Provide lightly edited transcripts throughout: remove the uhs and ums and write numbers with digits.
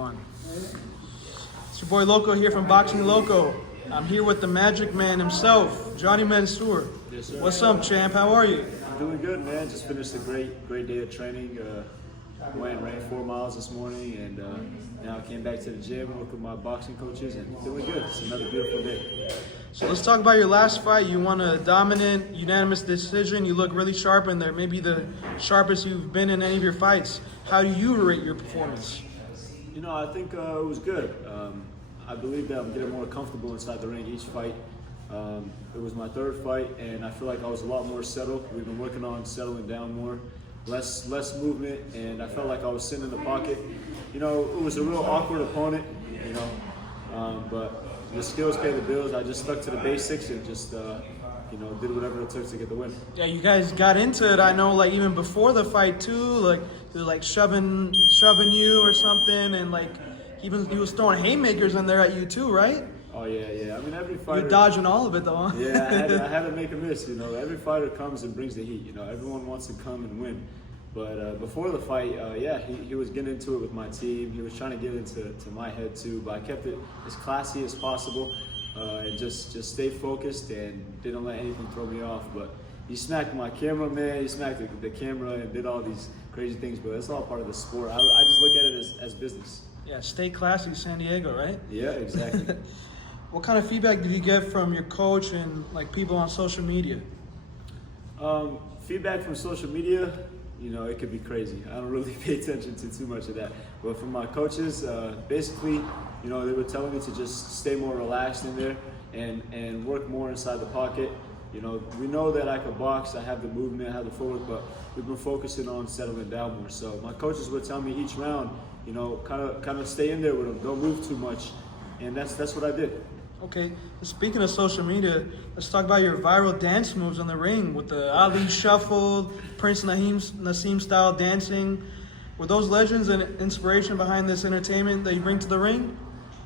one. It's your boy Loco here from Boxing Loco. I'm here with the Magic Man himself, Jonny Mansour. Yes, sir. What's up, champ? How are you? I'm doing good, man. Just finished a great day of training. Went and ran 4 miles this morning, and now I came back to the gym, worked with my boxing coaches, and doing good. It's another beautiful day. So let's talk about your last fight. You won a dominant, unanimous decision. You look really sharp in there, maybe the sharpest you've been in any of your fights. How do you rate your performance? You know, I think it was good. I believe that I'm getting more comfortable inside the ring each fight. It was my third fight, and I feel like I was a lot more settled. We've been working on settling down more, less movement, and I felt like I was sitting in the pocket. You know, it was a real awkward opponent, you know, but the skills pay the bills. I just stuck to the basics and just, you know, did whatever it took to get the win. Yeah, you guys got into it. I know, like even before the fight too, like he was like shoving you or something, and like he was throwing haymakers in there at you too, right? Oh yeah. I mean, every fighter. You're dodging all of it though. Huh? Yeah, I had to make a miss. You know, every fighter comes and brings the heat. You know, everyone wants to come and win. But before the fight, yeah, he was getting into it with my team. He was trying to get into my head too. But I kept it as classy as possible and just stay focused and didn't let anything throw me off. But he smacked my cameraman. He smacked the camera and did all these crazy things. But it's all part of the sport. I just look at it as business. Yeah, stay classy, San Diego, right? Yeah, exactly. What kind of feedback did you get from your coach and like people on social media? Feedback from social media, you know, it could be crazy. I don't really pay attention to too much of that. But from my coaches, basically, you know, they were telling me to just stay more relaxed in there and work more inside the pocket. You know, we know that I could box, I have the movement, I have the footwork, but we've been focusing on settling down more. So my coaches would tell me each round, you know, kind of stay in there with them, don't move too much, and that's what I did. Okay, speaking of social media, let's talk about your viral dance moves on the ring with the Ali Shuffle, Prince Naseem style dancing. Were those legends and inspiration behind this entertainment that you bring to the ring?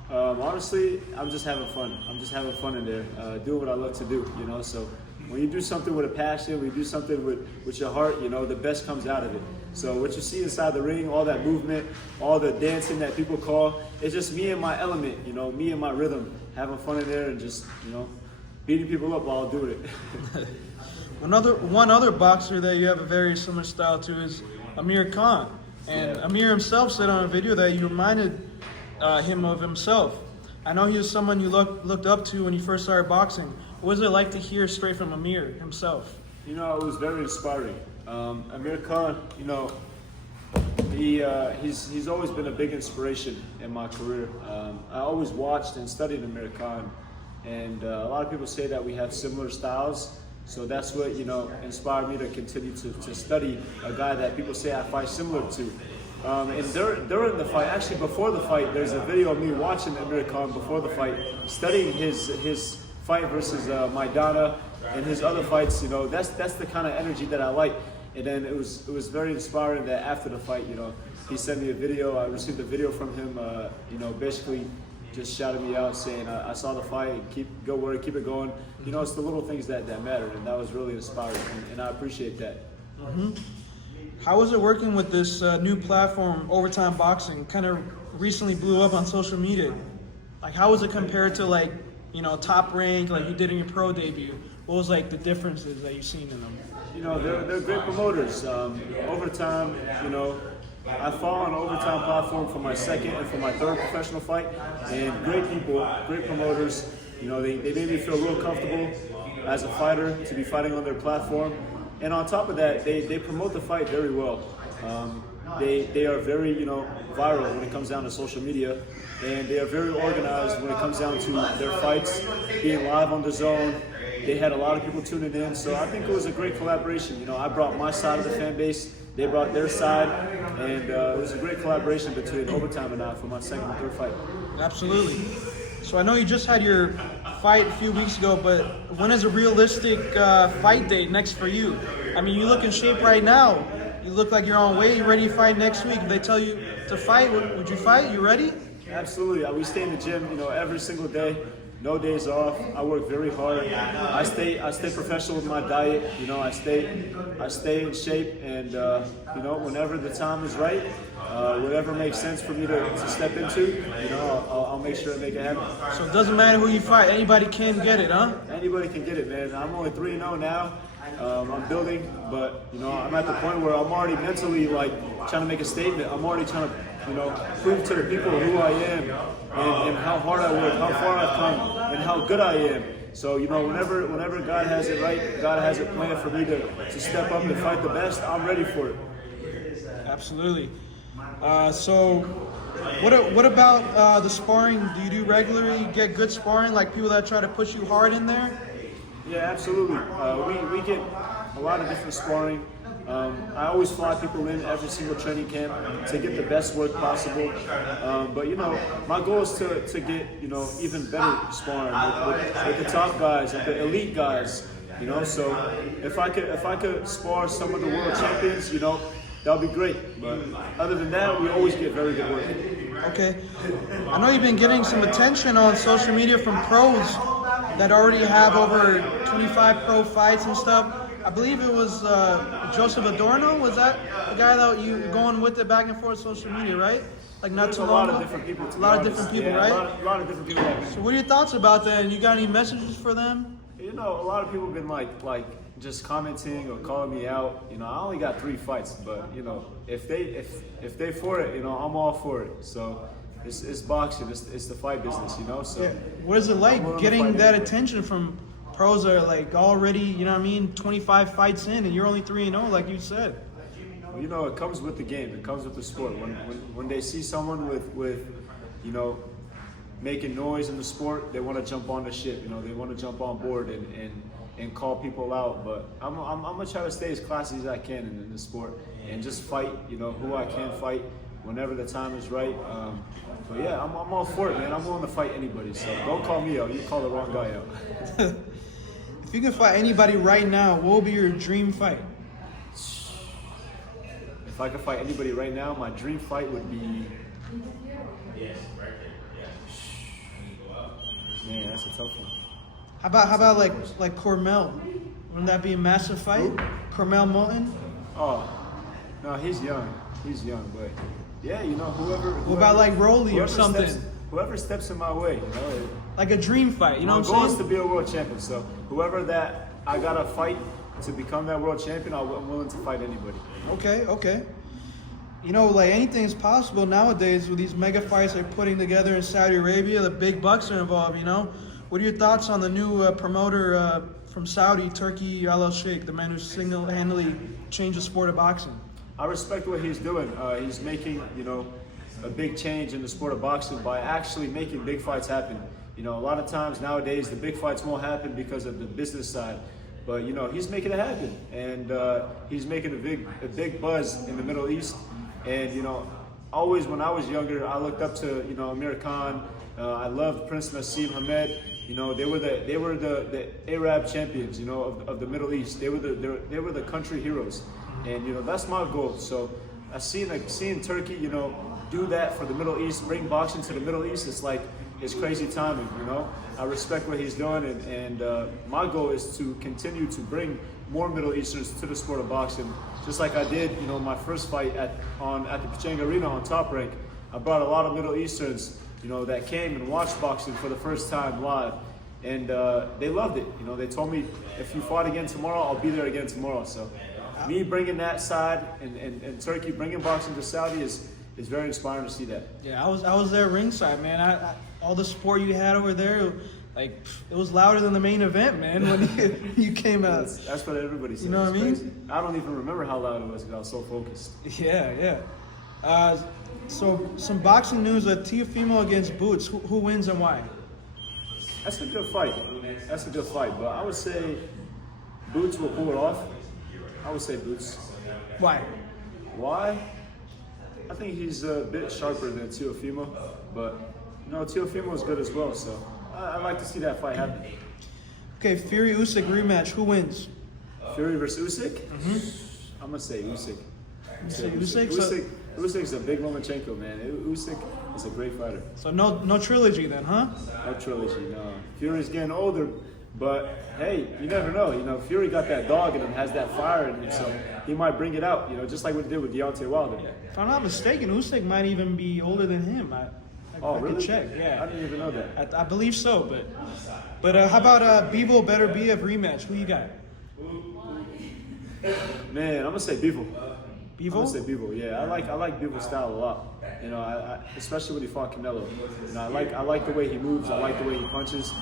Honestly, I'm just having fun. I'm just having fun in there, doing what I love to do, you know. So when you do something with a passion, when you do something with your heart, you know, the best comes out of it. So what you see inside the ring, all that movement, all the dancing that people call, it's just me and my element, you know, me and my rhythm, having fun in there and just, you know, beating people up while doing it. One other boxer that you have a very similar style to is Amir Khan. And yeah. Amir himself said on a video that you reminded him of himself. I know he was someone you looked up to when you first started boxing. What was it like to hear straight from Amir himself? You know, it was very inspiring. Amir Khan, you know, he's always been a big inspiration in my career. I always watched and studied Amir Khan, and a lot of people say that we have similar styles. So that's what, you know, inspired me to continue to study a guy that people say I fight similar to. And during the fight, actually before the fight, there's a video of me watching Amir Khan before the fight, studying his fight versus Maidana and his other fights. You know, that's the kind of energy that I like. And then it was very inspiring that after the fight, you know, he sent me a video. I received a video from him, you know, basically just shouted me out saying, I saw the fight, keep it going. You know, it's the little things that matter, and that was really inspiring, and I appreciate that. Mm-hmm. How was it working with this new platform, Overtime Boxing? Kind of recently blew up on social media. Like, how was it compared to, like, you know, Top Rank, like you did in your pro debut? What was like the differences that you've seen in them? You know, they're great promoters. Overtime, you know, I fought on Overtime platform for my second and for my third professional fight, and great people, great promoters. You know, they made me feel real comfortable as a fighter to be fighting on their platform. And on top of that, they promote the fight very well. They are very, you know, viral when it comes down to social media, and they are very organized when it comes down to their fights being live on the zone. They had a lot of people tuning in, so I think it was a great collaboration. You know, I brought my side of the fan base, they brought their side, and it was a great collaboration between Overtime and I for my second and third fight. Absolutely. So I know you just had your fight a few weeks ago, but when is a realistic fight date next for you? I mean, you look in shape right now. You look like you're on weight. You ready to fight next week? If they tell you to fight, would you fight? You ready? Absolutely. We stay in the gym, you know, every single day. No days off. I work very hard. I stay professional with my diet. You know, I stay in shape, and you know, whenever the time is right, whatever makes sense for me to step into, I'll make sure to make it happen. So it doesn't matter who you fight, anybody can get it, huh? Anybody can get it, man. I'm only 3-0 now. I'm building, but I'm at the point where I'm already mentally like trying to make a statement. I'm already trying to, prove to the people who I am and how hard I work, how far I've come, and how good I am. So whenever God has it right, God has it planned for me to step up and fight the best. I'm ready for it. Absolutely. So, what about the sparring? Do you do regularly? Get good sparring, like people that try to push you hard in there? Yeah, absolutely. We get a lot of different sparring. I always fly people in every single training camp to get the best work possible. But my goal is to get even better sparring with the top guys, with the elite guys. So if I could spar some of the world champions, that'll be great. But other than that, we always get very good work. Okay. I know you've been getting some attention on social media from pros that already have over 25 pro fights and stuff. I believe it was Joseph Adorno. Was that the guy that you going with it back and forth social media, right? Like not There's too a long lot ago? of different people. A lot of different people, yeah, right? A lot of different people. So what are your thoughts about that? And you got any messages for them? A lot of people have been like just commenting or calling me out. I only got 3 fights, but if they for it, I'm all for it. So it's boxing, it's the fight business, So yeah. What is it like getting that attention from pros that are like already, 25 fights in, and you're only 3-0, like you said? It comes with the game. It comes with the sport. When they see someone with making noise in the sport, they want to jump on the ship. They want to jump on board and call people out. But I'm gonna try to stay as classy as I can in the sport and just fight. Who I can fight whenever the time is right. But yeah, I'm all for it, man. I'm willing to fight anybody. So don't call me out. You call the wrong guy out. If you could fight anybody right now, what would be your dream fight? If I could fight anybody right now, my dream fight would be. Man, that's a tough one. How about like Cormel? Wouldn't that be a massive fight? Cormel Moulton? Oh, no, he's young. But yeah, whoever. What about like Rolly or something? Whoever steps in my way, Like a dream fight, you know what I'm saying? My goal saying? is to be a world champion. So whoever that I gotta fight to become that world champion, I'm willing to fight anybody. Okay. Like anything is possible nowadays with these mega fights they're putting together in Saudi Arabia. The big bucks are involved, What are your thoughts on the new promoter from Saudi, Turkey Al Sheikh, the man who single-handedly changed the sport of boxing? I respect what he's doing. He's making, a big change in the sport of boxing by actually making big fights happen. A lot of times nowadays the big fights won't happen because of the business side. But he's making it happen, and he's making a big buzz in the Middle East. And always when I was younger, I looked up to Amir Khan. I loved Prince Naseem Hamed. They were the Arab champions, of the Middle East. They were the country heroes, and that's my goal. So I seeing Turkey, do that for the Middle East, bring boxing to the Middle East. It's crazy timing, I respect what he's doing, and my goal is to continue to bring more Middle Easterns to the sport of boxing, just like I did, my first fight at the Pechanga Arena on Top Rank. I brought a lot of Middle Easterns, that came and watched boxing for the first time live, and they loved it. They told me, if you fought again tomorrow, I'll be there again tomorrow. So me bringing that side and Turkey, bringing boxing to Saudi is very inspiring to see that. Yeah, I was there ringside, man. All the support you had over there, it was louder than the main event, man, when you came out. That's what everybody says. You know what I mean? Crazy. I don't even remember how loud it was because I was so focused. Yeah. So some boxing news: Teofimo against Boots. Who wins and why? That's a good fight. But I would say Boots will pull it off. I would say Boots. Why? I think he's a bit sharper than Teofimo, but Teofimo is good as well. So I'd like to see that fight happen. Okay, Fury Usyk rematch. Who wins? Fury versus Usyk? Mm-hmm. I'm gonna say Usyk. Usyk's a big Lomachenko, man. Usyk is a great fighter. So no trilogy then, huh? No trilogy, no. Fury's getting older, But hey, you never know. You know, Fury got that dog in him, has that fire in him, so he might bring it out. You know, just like what he did with Deontay Wilder. If I'm not mistaken, Usyk might even be older than him. I Really? could check. Yeah, I didn't even know that. I believe so. But how about Bivol better be a rematch? Who you got? Man, I'm gonna say Bivol. Bivol? I'm gonna say Bivol. Yeah, I like Bivol's style a lot. You know, I especially when he fought Canelo. You know, I like the way he moves. I like the way he punches.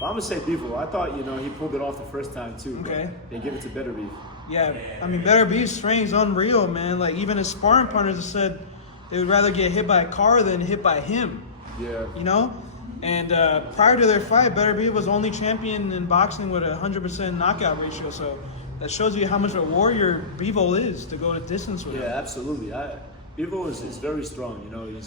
But I'm gonna say Bivol. I thought, you know, he pulled it off the first time too. Okay. They give it to Better Beef. Yeah, I mean, Better Beef's strength's unreal, man. Like, even his sparring partners have said they would rather get hit by a car than hit by him. Yeah. You know? And prior to their fight, Better Beef was only champion in boxing with a 100% knockout ratio. So that shows you how much a warrior Bivol is to go the distance with him. Yeah, absolutely. Bivol is very strong. You know,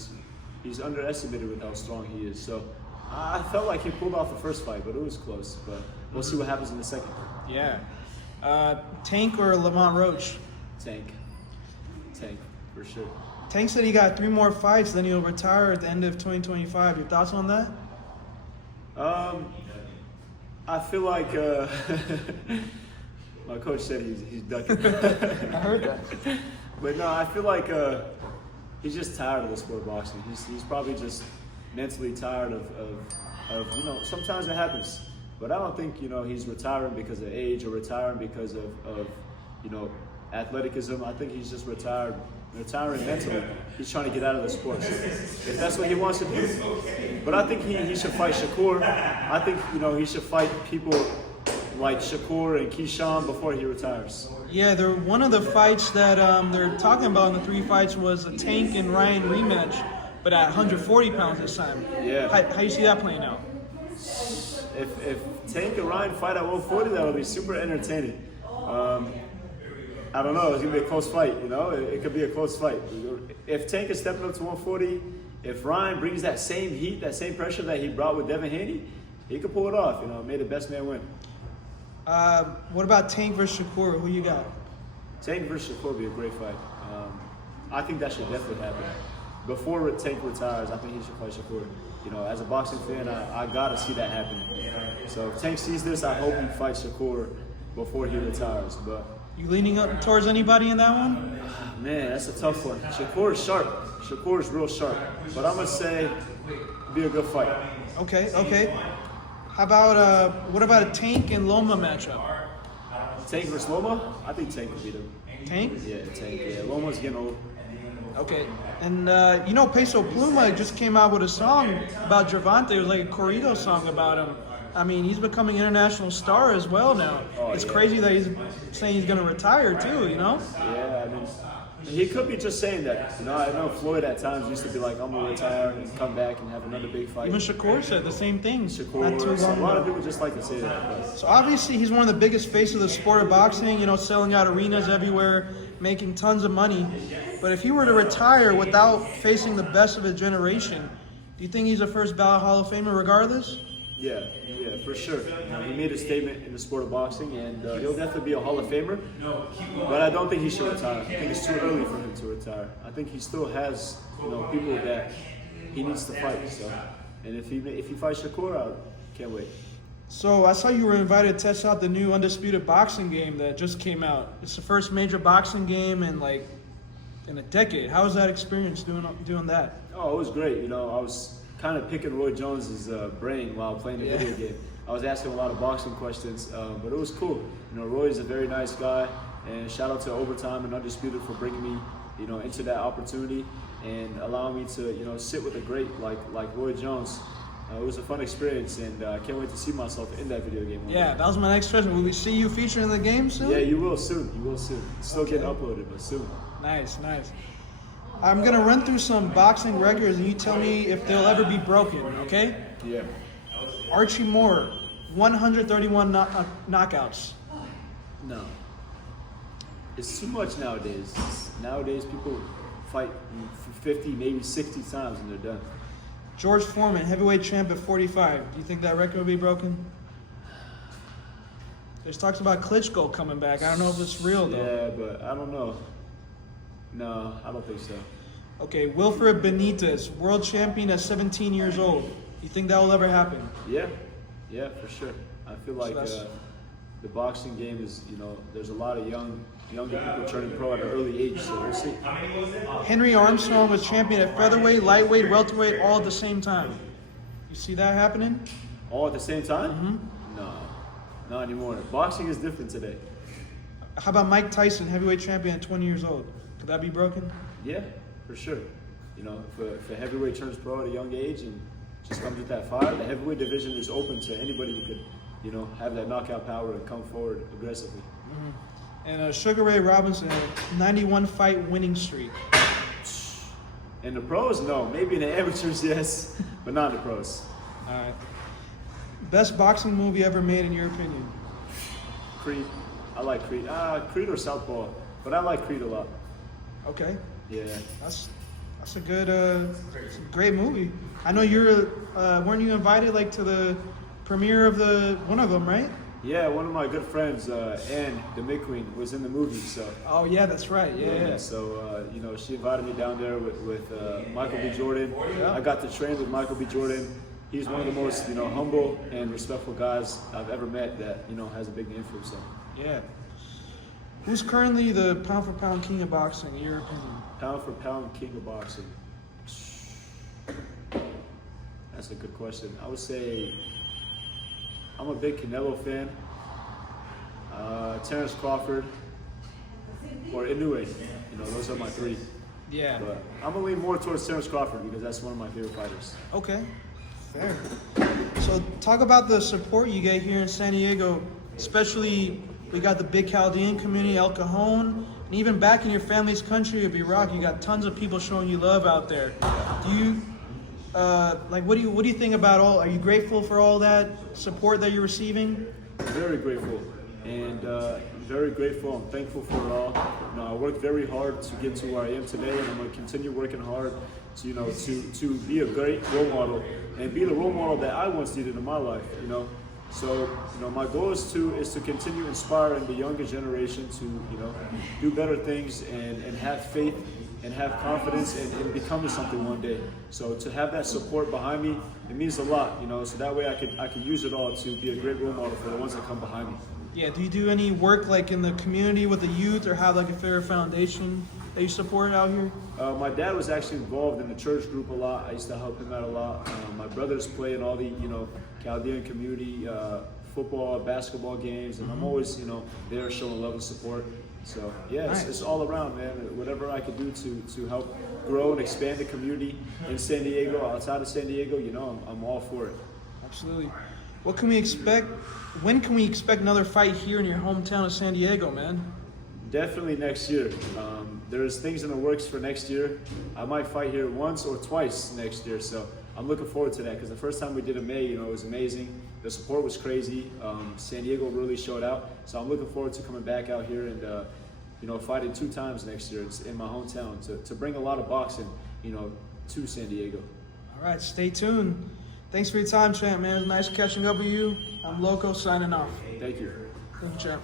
he's underestimated with how strong he is. So I felt like he pulled off the first fight, but it was close. But we'll see what happens in the second. Yeah. Tank or Lamont Roach? Tank, for sure. Tank said he got 3 more fights, then he'll retire at the end of 2025. Your thoughts on that? I feel like my coach said he's ducking. I heard that. But no, I feel like he's just tired of the sport of boxing. He's probably just mentally tired of you know, sometimes it happens. But I don't think, you know, he's retiring because of age or retiring because of you know, athleticism. I think he's just retiring mentally. He's trying to get out of the sport. So if that's what he wants to do. But I think he should fight Shakur. I think, you know, he should fight people like Shakur and Keyshawn before he retires. Yeah, one of the fights that they're talking about in the 3 fights was a Tank and Ryan rematch, but at 140 pounds this time. Yeah. How you see that playing out? If Tank and Ryan fight at 140, that would be super entertaining. I don't know. It's gonna be a close fight. You know, it could be a close fight. If Tank is stepping up to 140, if Ryan brings that same heat, that same pressure that he brought with Devin Haney, he could pull it off. You know, may the best man win. What about Tank versus Shakur? Who you got? Tank versus Shakur would be a great fight. I think that should definitely happen. Before Tank retires, I think he should fight Shakur. You know, as a boxing fan, I gotta see that happen. So if Tank sees this, I hope he fights Shakur before he retires. But You leaning up towards anybody in that one? man, that's a tough one. Shakur is sharp. Shakur is real sharp. But I'm gonna say it'll be a good fight. Okay. How about what about a Tank and Loma matchup? Tank versus Loma? I think Tank could beat him. Tank? Yeah, Tank. Yeah, Loma's getting old. Okay. And you know, Peso Pluma just came out with a song about Gervonta. It was like a corrido song about him. I mean, he's becoming an international star as well now. It's crazy that he's saying he's going to retire too, you know? Yeah, I mean, he could be just saying that. You know, I know Floyd at times used to be like, I'm going to retire and come back and have another big fight. Even Shakur said the same thing. Not too Shakur, long a lot of ago. people just like to say that. But So obviously he's one of the biggest faces of the sport of boxing, you know, selling out arenas everywhere, making tons of money. But if he were to retire without facing the best of his generation, do you think he's a first ballot Hall of Famer regardless? yeah, for sure. You know, he made a statement in the sport of boxing, and he'll definitely be a Hall of Famer. But I don't think he should retire. I think it's too early for him to retire. I think he still has, you know, people that he needs to fight. So, and if he fights Shakur, I can't wait. So I saw you were invited to test out the new Undisputed boxing game that just came out. It's the first major boxing game in a decade. How was that experience doing that? Oh, it was great. You know, I was kind of picking Roy Jones's brain while playing the video game. I was asking a lot of boxing questions, but it was cool. You know, Roy is a very nice guy, and shout out to Overtime and Undisputed for bringing me, you know, into that opportunity and allowing me to, you know, sit with a great like Roy Jones. It was a fun experience, and I can't wait to see myself in that video game. Yeah, that was my next question. Will we see you featured in the game soon? Yeah, you will soon. It's still getting uploaded, but soon. Nice. I'm going to run through some boxing records, and you tell me if they'll ever be broken, okay? Yeah. Archie Moore, 131 knockouts. No. It's too much nowadays. Nowadays, people fight 50, maybe 60 times, and they're done. George Foreman, heavyweight champ at 45. Do you think that record will be broken? There's talks about Klitschko coming back. I don't know if it's real, though. Yeah, but I don't know. No, I don't think so. Okay, Wilfred Benitez, world champion at 17 years old. You think that will ever happen? Yeah, for sure. I feel like the boxing game is, there's a lot of younger people turning pro at an early age, so we'll see. Henry Armstrong was champion at featherweight, lightweight, welterweight, all at the same time. You see that happening? All at the same time? Mm-hmm. No, not anymore. Boxing is different today. How about Mike Tyson, heavyweight champion at 20 years old? Could that be broken? Yeah, for sure. If a heavyweight turns pro at a young age and just comes with that fire, the heavyweight division is open to anybody who could, have that knockout power and come forward aggressively. Mm-hmm. And Sugar Ray Robinson had a 91 fight winning streak. In the pros, no. Maybe in the amateurs, yes, but not in the pros. All right. Best boxing movie ever made, in your opinion? Creed. I like Creed. Creed or Southpaw, but I like Creed a lot. Okay. Yeah. That's a good, it's a great movie. I know weren't you invited to the premiere of one of them, right? Yeah, one of my good friends, Anne, the McQueen, was in the movie. So. Oh yeah, that's right. Yeah. So she invited me down there with Michael B. Jordan. Yeah. I got to train with Michael B. Jordan. He's one of the most humble and respectful guys I've ever met that has a big name for himself. Yeah. Who's currently the pound for pound king of boxing, in your opinion? Pound for pound king of boxing. That's a good question. I would say I'm a big Canelo fan. Terrence Crawford or Inoue. Those are my three. Yeah. But I'm gonna lean more towards Terrence Crawford because that's one of my favorite fighters. Okay. Fair. So talk about the support you get here in San Diego, especially we got the big Chaldean community, El Cajon, and even back in your family's country of Iraq, you got tons of people showing you love out there. Do you what do you think about are you grateful for all that support that you're receiving? Very grateful, and very grateful. I'm thankful for it all. I worked very hard to get to where I am today, and I'm going to continue working hard to be a great role model and be the role model that I once needed in my life. So my goal is to continue inspiring the younger generation to do better things and have faith and have confidence and becoming something one day. So to have that support behind me, it means a lot, so that way I can use it all to be a great role model for the ones that come behind me. Yeah, do you do any work in the community with the youth or have a fair foundation that you support out here? My dad was actually involved in the church group a lot. I used to help him out a lot. My brothers play in all the, Chaldean community football, basketball games, and I'm always, there showing love and support. So yeah, nice. It's all around, man. Whatever I could do to help grow and expand the community in San Diego, outside of San Diego, I'm all for it. Absolutely. What can we expect? When can we expect another fight here in your hometown of San Diego, man? Definitely next year. There's things in the works for next year. I might fight here once or twice next year, so I'm looking forward to that because the first time we did in May, it was amazing. The support was crazy. San Diego really showed out, so I'm looking forward to coming back out here and fighting 2 times next year. It's in my hometown to bring a lot of boxing, to San Diego. All right, stay tuned. Thanks for your time, champ, man. It was nice catching up with you. I'm Loco signing off. Thank you. Thank you, champ.